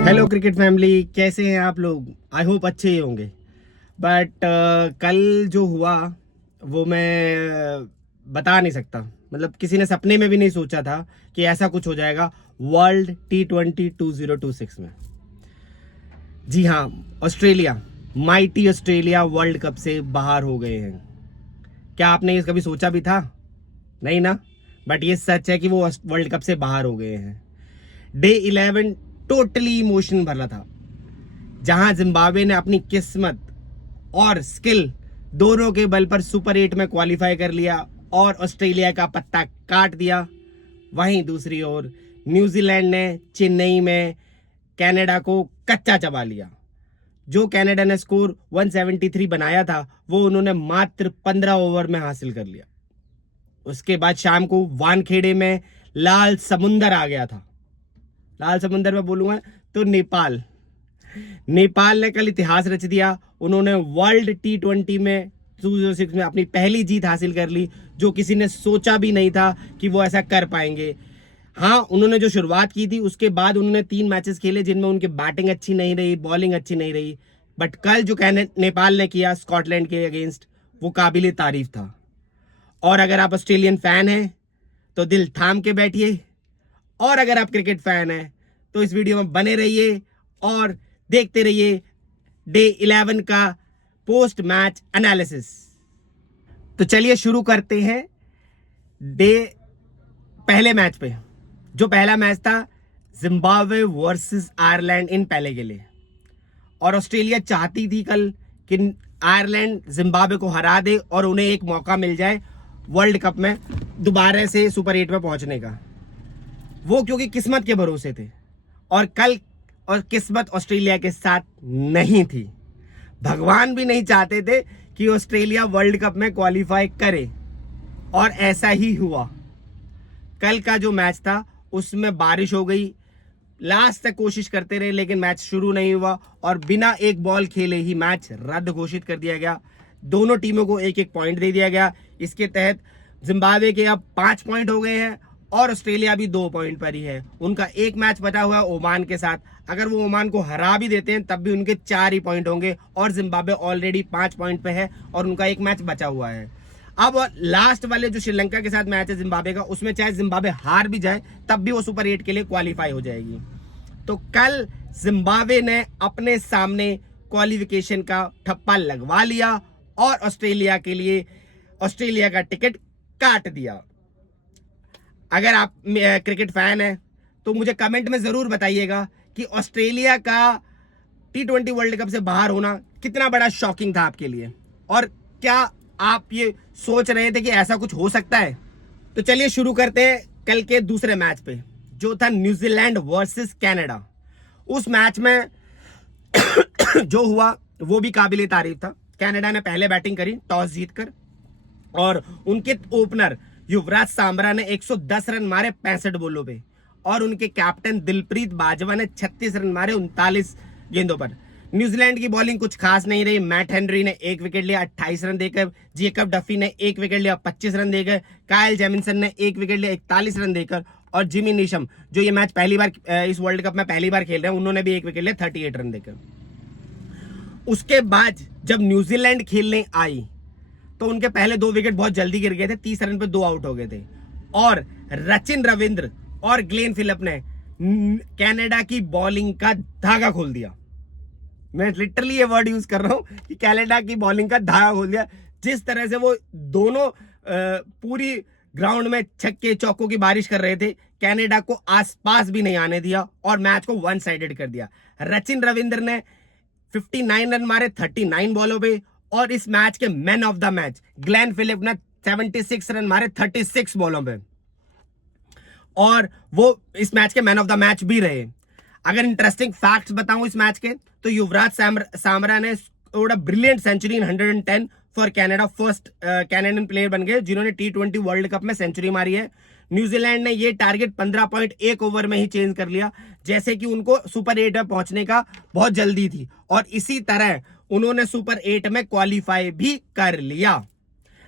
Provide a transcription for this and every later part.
Hello cricket family, कैसे हैं आप लोग। आई होप अच्छे ही होंगे। बट कल जो हुआ वो मैं बता नहीं सकता। मतलब किसी ने सपने में भी नहीं सोचा था कि ऐसा कुछ हो जाएगा वर्ल्ड T20 2026 में। जी हाँ, Australia, mighty Australia world cup से बाहर हो गए हैं। क्या आपने ये कभी सोचा भी था? नहीं ना। बट ये सच है कि वो वर्ल्ड कप से बाहर हो गए हैं। डे 11 टोटली इमोशन भरा था, जहां जिम्बाब्वे ने अपनी किस्मत और स्किल दोनों के बल पर सुपर 8 में क्वालिफाई कर लिया और ऑस्ट्रेलिया का पत्ता काट दिया। वहीं दूसरी ओर न्यूजीलैंड ने चेन्नई में कनाडा को कच्चा चबा लिया। जो कनाडा ने स्कोर 173 बनाया था वो उन्होंने मात्र 15 ओवर में हासिल कर लिया। उसके बाद शाम को वानखेड़े में लाल समुंदर आ गया था। लाल समुंदर में बोलूंगा तो नेपाल ने कल इतिहास रच दिया। उन्होंने वर्ल्ड T20 में 2006 में अपनी पहली जीत हासिल कर ली, जो किसी ने सोचा भी नहीं था कि वो ऐसा कर पाएंगे। हाँ, उन्होंने जो शुरुआत की थी उसके बाद उन्होंने 3 मैचेस खेले जिनमें उनकी बैटिंग अच्छी नहीं रही, बॉलिंग अच्छी नहीं रही। बट कल जो नेपाल ने किया स्कॉटलैंड के अगेंस्ट, वो काबिल तारीफ था। और अगर आप ऑस्ट्रेलियन फैन हैं तो दिल थाम के बैठिए, और अगर आप क्रिकेट फैन हैं तो इस वीडियो में बने रहिए और देखते रहिए डे 11 का पोस्ट मैच एनालिसिस। तो चलिए शुरू करते हैं डे पहले मैच पे। जो पहला मैच था जिम्बाब्वे वर्सेस आयरलैंड इन पहले के लिए, और ऑस्ट्रेलिया चाहती थी कल कि आयरलैंड जिम्बाब्वे को हरा दे और उन्हें एक मौका मिल जाए वर्ल्ड कप में दोबारा से सुपर 8 में पहुंचने का। वो क्योंकि किस्मत के भरोसे थे, और कल और किस्मत ऑस्ट्रेलिया के साथ नहीं थी। भगवान भी नहीं चाहते थे कि ऑस्ट्रेलिया वर्ल्ड कप में क्वालिफाई करे, और ऐसा ही हुआ। कल का जो मैच था उसमें बारिश हो गई, लास्ट तक कोशिश करते रहे लेकिन मैच शुरू नहीं हुआ, और बिना एक बॉल खेले ही मैच रद्द घोषित कर दिया गया। दोनों टीमों को एक एक पॉइंट दे दिया गया। इसके तहत जिम्बाब्वे के अब 5 पॉइंट हो गए हैं और ऑस्ट्रेलिया भी 2 पॉइंट पर ही है। उनका एक मैच बचा हुआ है ओमान के साथ। अगर वो ओमान को हरा भी देते हैं तब भी उनके 4 ही पॉइंट होंगे, और जिम्बाब्वे ऑलरेडी 5 पॉइंट पे है और उनका एक मैच बचा हुआ है। अब लास्ट वाले जो श्रीलंका के साथ मैच है जिम्बाब्वे का, उसमें चाहे जिम्बाब्वे हार भी जाए तब भी वो सुपर 8 के लिए क्वालिफाई हो जाएगी। तो कल जिम्बाब्वे ने अपने सामने क्वालिफिकेशन का ठप्पा लगवा लिया और ऑस्ट्रेलिया के लिए ऑस्ट्रेलिया का टिकट काट दिया। अगर आप क्रिकेट फैन हैं तो मुझे कमेंट में जरूर बताइएगा कि ऑस्ट्रेलिया का T20 वर्ल्ड कप से बाहर होना कितना बड़ा शॉकिंग था आपके लिए, और क्या आप ये सोच रहे थे कि ऐसा कुछ हो सकता है। तो चलिए शुरू करते हैं कल के दूसरे मैच पे, जो था न्यूजीलैंड वर्सेस कनाडा। उस मैच में जो हुआ वो भी काबिल तारीफ था। कनाडा ने पहले बैटिंग करी टॉस जीतकर, और उनके ओपनर युवराज सांबरा ने 110 रन मारे 65 बॉलों पे, और उनके कैप्टन दिलप्रीत बाजवा ने 36 रन मारे 39 गेंदों पर। न्यूजीलैंड की बॉलिंग कुछ खास नहीं रही। मैट हेनरी ने 1 विकेट लिया 28 रन देकर, जेकब डफी ने 1 विकेट लिया 25 रन देकर, कायल जेमिसन ने 1 विकेट लिया 41 रन देकर, और जिमी नीशम जो ये मैच पहली बार इस वर्ल्ड कप में पहली बार खेल रहे हैं, उन्होंने भी 1 विकेट लिया 38 रन देकर। उसके बाद जब न्यूजीलैंड खेलने आई तो उनके पहले 2 विकेट बहुत जल्दी गिर गए थे, 30 रन पे 2 आउट हो गए थे, और रचिन रविंद्र और ग्लेन फिलिप ने कनाडा की बॉलिंग का धागा खोल दिया। मैं लिटरली ये वर्ड यूज कर रहा हूं कि कनाडा की बॉलिंग का धागा खोल दिया। जिस तरह से वो दोनों पूरी ग्राउंड में छक्के चौकों की बारिश कर रहे थे, कनाडा को आसपास भी नहीं आने दिया और मैच को वन साइडेड कर दिया। रचिन रविंद्र ने 59 रन मारे 39 बॉलों पे, और इस मैच के man of the match Glenn Phillip ने 76 रन मारे 36 बॉलों पे, और वो इस मैच के मैन ऑफ द मैच भी रहे। अगर इंटरेस्टिंग फैक्ट्स बताऊं इस मैच के, तो युवराज सांबरा ने scored a brilliant century in 110 for Canada. First Canadian player बन गए जिन्होंने T20 वर्ल्ड कप में सेंचुरी मारी है। न्यूजीलैंड ने ये टारगेट 15.1 ओवर में ही चेंज कर लिया, जैसे कि उनको सुपर 8 में पहुंचने का बहुत जल्दी थी, और इसी तरह उन्होंने सुपर 8 में क्वालिफाई भी कर लिया।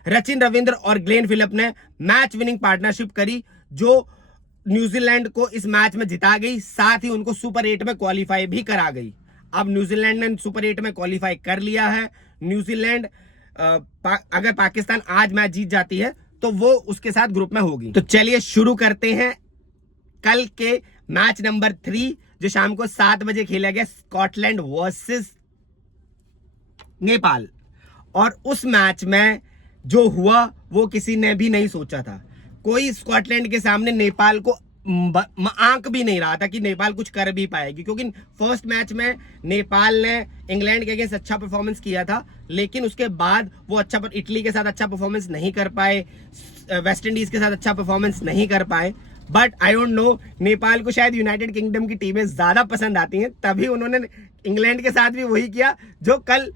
रचिन रविंद्र और ग्लेन फिलिप ने मैच विनिंग पार्टनरशिप करी, जो न्यूजीलैंड को इस मैच में जिता गई, साथ ही उनको सुपर 8 में क्वालिफाई भी करा गई। अब न्यूजीलैंड ने सुपर 8 में क्वालिफाई कर लिया है। न्यूजीलैंड अगर पाकिस्तान आज मैच जीत जाती है तो वो उसके साथ ग्रुप में होगी। तो चलिए शुरू करते हैं कल के मैच नंबर 3, जो शाम को 7 बजे खेला गया, स्कॉटलैंड वर्सेस नेपाल। और उस मैच में जो हुआ वो किसी ने भी नहीं सोचा था। कोई स्कॉटलैंड के सामने नेपाल को आंक भी नहीं रहा था कि नेपाल कुछ कर भी पाएगी, क्योंकि फर्स्ट मैच में नेपाल ने इंग्लैंड के अगेंस्ट अच्छा परफॉर्मेंस किया था, लेकिन उसके बाद वो इटली के साथ अच्छा परफॉर्मेंस नहीं कर पाए, वेस्ट इंडीज के साथ अच्छा परफॉर्मेंस नहीं कर पाए। But I don't know, Nepal को शायद यूनाइटेड किंगडम की टीमें ज्यादा पसंद आती हैं, तभी उन्होंने इंग्लैंड के साथ भी वही किया जो कल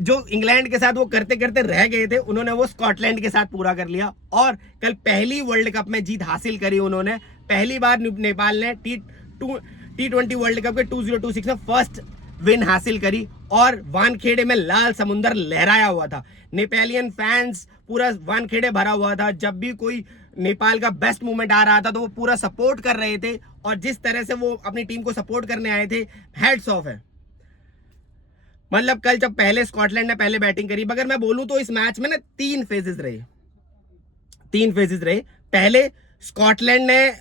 जो इंग्लैंड के साथ वो करते करते रह गए थे, उन्होंने वो स्कॉटलैंड के साथ पूरा कर लिया और कल पहली वर्ल्ड कप में जीत हासिल करी उन्होंने। पहली बार नेपाल ने T20 वर्ल्ड कप के 2026 में फर्स्ट विन हासिल करी और वानखेड़े में लाल समुंदर लहराया हुआ था। नेपालियन फैंस पूरा वानखेड़े भरा हुआ था। जब भी कोई नेपाल का बेस्ट मूवमेंट आ रहा था तो वो पूरा सपोर्ट कर रहे थे, और जिस तरह से वो अपनी टीम को सपोर्ट करने आए थे, हैट्स ऑफ है। मतलब कल जब पहले स्कॉटलैंड ने पहले बैटिंग करी, मगर मैं बोलूं तो इस मैच में ना 3 फेजेस रहे। पहले स्कॉटलैंड ने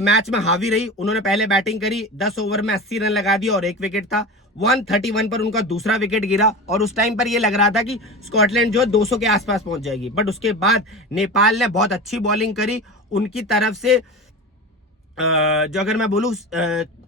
मैच में हावी रही, उन्होंने पहले बैटिंग करी, 10 ओवर में 80 रन लगा दिया और 1 विकेट था। 131 पर उनका दूसरा विकेट गिरा और उस टाइम पर यह लग रहा था कि स्कॉटलैंड जो 200 के आसपास पहुंच जाएगी। बट उसके बाद नेपाल ने बहुत अच्छी बॉलिंग करी उनकी तरफ से। जो अगर मैं बोलूं,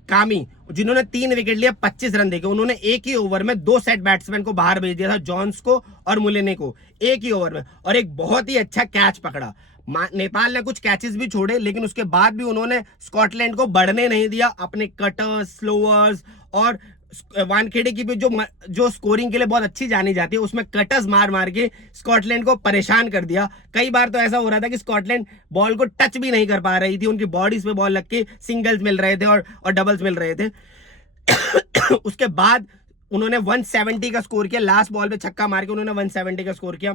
कामी, जिन्होंने 3 विकेट लिया, 25 रन देके, उन्होंने एक ही ओवर में 2 सेट बैट्समैन को बाहर भेज दिया था, जॉन्स को और मुलेने को, एक ही ओवर में, और एक बहुत ही अच्छा कैच पकड़ा। नेपाल ने कुछ कैचेस भी छोड़े, लेकिन उसके बाद भी उन्होंने स्कॉटलैंड को बढ़ने नहीं दिया। अपने कटर्स, स्लोअर्स और वानखेड़े की भी जो स्कोरिंग के लिए बहुत अच्छी जानी जाती है, उसमें कटर्स मार मार के स्कॉटलैंड को परेशान कर दिया। कई बार तो ऐसा हो रहा था कि स्कॉटलैंड बॉल को टच भी नहीं कर पा रही थी, उनकी बॉडीज पे बॉल लग के सिंगल्स मिल रहे थे और डबल्स मिल रहे थे। उसके बाद उन्होंने 170 का स्कोर किया, लास्ट बॉल पे छक्का मार के उन्होंने 170 का स्कोर किया।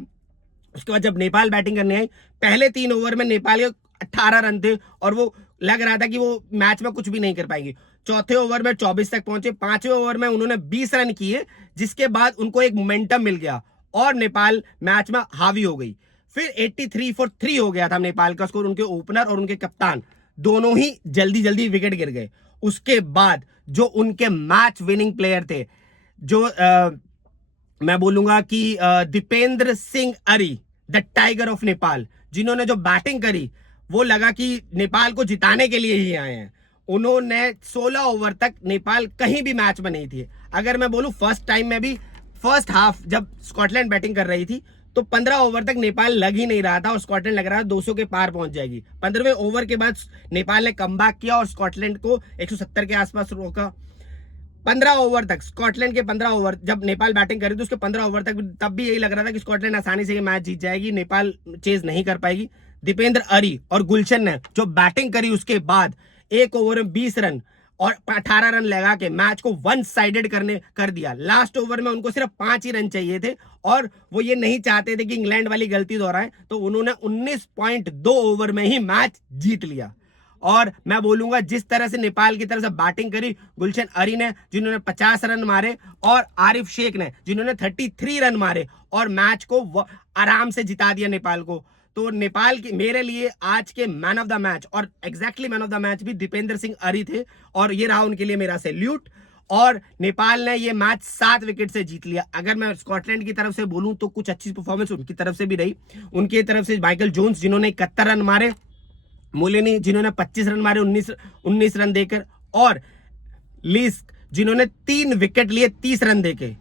उसके बाद जब नेपाल बैटिंग करने आई, पहले 3 ओवर में नेपाल के 18 रन थे और वो लग रहा था कि वो मैच में कुछ भी नहीं कर पाएंगे। चौथे ओवर में 24 तक पहुंचे, 5वें ओवर में उन्होंने 20 रन किए, जिसके बाद उनको एक मोमेंटम मिल गया और नेपाल मैच में हावी हो गई। फिर 83 for 3 हो गया था नेपाल का स्कोर। उनके ओपनर और उनके कप्तान दोनों ही जल्दी जल्दी विकेट गिर गए। उसके बाद जो उनके मैच विनिंग प्लेयर थे, जो मैं बोलूंगा कि दीपेंद्र सिंह अरी, द टाइगर ऑफ नेपाल, जिन्होंने जो बैटिंग करी, वो लगा कि नेपाल को जिताने के लिए ही आए हैं। उन्होंने 16 ओवर तक, नेपाल कहीं भी मैच में नहीं थी। अगर मैं बोलूं, फर्स्ट टाइम में भी, फर्स्ट हाफ जब स्कॉटलैंड बैटिंग कर रही थी तो 15 ओवर तक नेपाल लग ही नहीं रहा था और स्कॉटलैंड लग रहा था 200 के पार पहुंच जाएगी। 15वें ओवर के बाद नेपाल ने कमबैक किया और स्कॉटलैंड को 170 के आसपास रोका। 15 ओवर तक, स्कॉटलैंड के 15 ओवर, जब नेपाल बैटिंग करी तो उसके 15 ओवर तक तब भी यही लग रहा था कि स्कॉटलैंड आसानी से ये मैच जीत जाएगी, नेपाल चेज नहीं कर पाएगी। दीपेंद्र अरी और गुलशन ने जो बैटिंग करी, उसके बाद एक ओवर में 20 रन और 18 रन लगा के मैच को 1 साइडेड कर दिया। लास्ट ओवर में उनको सिर्फ 5 ही रन चाहिए थे और वो ये नहीं चाहते थे कि इंग्लैंड वाली गलती दोहराएं, तो उन्होंने 19.2 ओवर में ही मैच जीत लिया। और मैं बोलूंगा, जिस तरह से नेपाल की तरफ से बैटिंग करी, गुलशन अरी ने जिन्होंने 50 रन मारे और आरिफ शेख ने जिन्होंने 33 रन मारे और मैच को आराम से जिता दिया नेपाल को। तो नेपाल की, मेरे लिए आज के मैन ऑफ द मैच, और exactly man of the match भी दीपेंद्र सिंह अरी थे, और ये रहा उनके लिए मेरा सैल्यूट। और नेपाल ने ये मैच 7 विकेट से जीत लिया। अगर मैं स्कॉटलैंड की तरफ से बोलूं तो कुछ अच्छी परफॉर्मेंस उनकी तरफ से भी रही। उनकी तरफ से माइकल जोन्स, जिन्होंने 71 रन मारे, मुलेनी जिन्होंने 25 रन मारे 19 रन देकर, और लीस जिन्होंने 3 विकेट लिए 30 रन देके,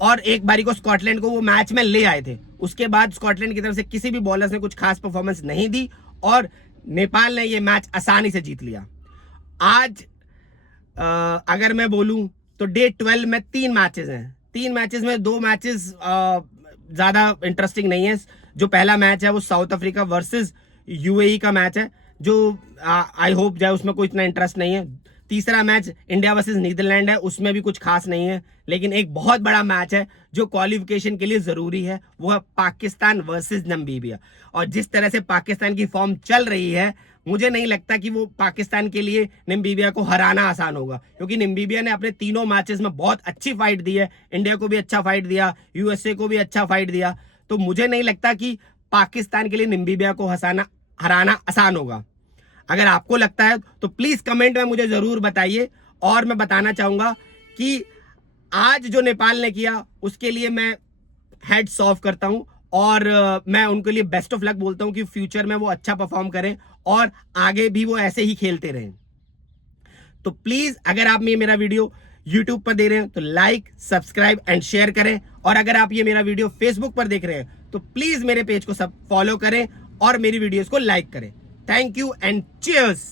और एक बारी को स्कॉटलैंड को वो मैच में ले आए थे। उसके बाद स्कॉटलैंड की तरफ से किसी भी बॉलर्स ने कुछ खास परफॉर्मेंस नहीं दी और नेपाल ने ये मैच आसानी से जीत लिया। आज अगर मैं बोलूं तो डे 12 में 3 मैचेस हैं। 3 मैचेस में 2 मैचेस ज्यादा इंटरेस्टिंग नहीं है। जो पहला मैच है वो साउथ अफ्रीका वर्सेस यूएई का मैच है, जो आई होप जाए, उसमें कोई इतना इंटरेस्ट नहीं है। तीसरा मैच इंडिया वर्सेस नीदरलैंड है, उसमें भी कुछ खास नहीं है। लेकिन एक बहुत बड़ा मैच है जो क्वालिफिकेशन के लिए जरूरी है, वो है पाकिस्तान वर्सेस नमीबिया। और जिस तरह से पाकिस्तान की फॉर्म चल रही है, मुझे नहीं लगता कि वो पाकिस्तान के लिए नामीबिया को हराना आसान होगा, क्योंकि नामीबिया ने अपने तीनों मैचेस में बहुत अच्छी फाइट दी है। इंडिया को भी अच्छा फाइट दिया, यूएसए को भी अच्छा फाइट दिया। तो मुझे नहीं लगता कि पाकिस्तान के लिए नामीबिया को हराना आसान होगा। अगर आपको लगता है तो प्लीज कमेंट में मुझे जरूर बताइए। और मैं बताना चाहूंगा कि आज जो नेपाल ने किया उसके लिए मैं हेड्स ऑफ करता हूं, और मैं उनके लिए बेस्ट ऑफ लक बोलता हूं कि फ्यूचर में वो अच्छा परफॉर्म करें और आगे भी वो ऐसे ही खेलते रहें। तो प्लीज अगर आप ये मेरा वीडियो यूट्यूब पर दे रहे हैं तो लाइक, सब्सक्राइब एंड शेयर करें, और अगर आप ये मेरा वीडियो फेसबुक पर देख रहे हैं तो प्लीज मेरे पेज को सब फॉलो करें और मेरी वीडियोस को लाइक करें। Thank you and cheers.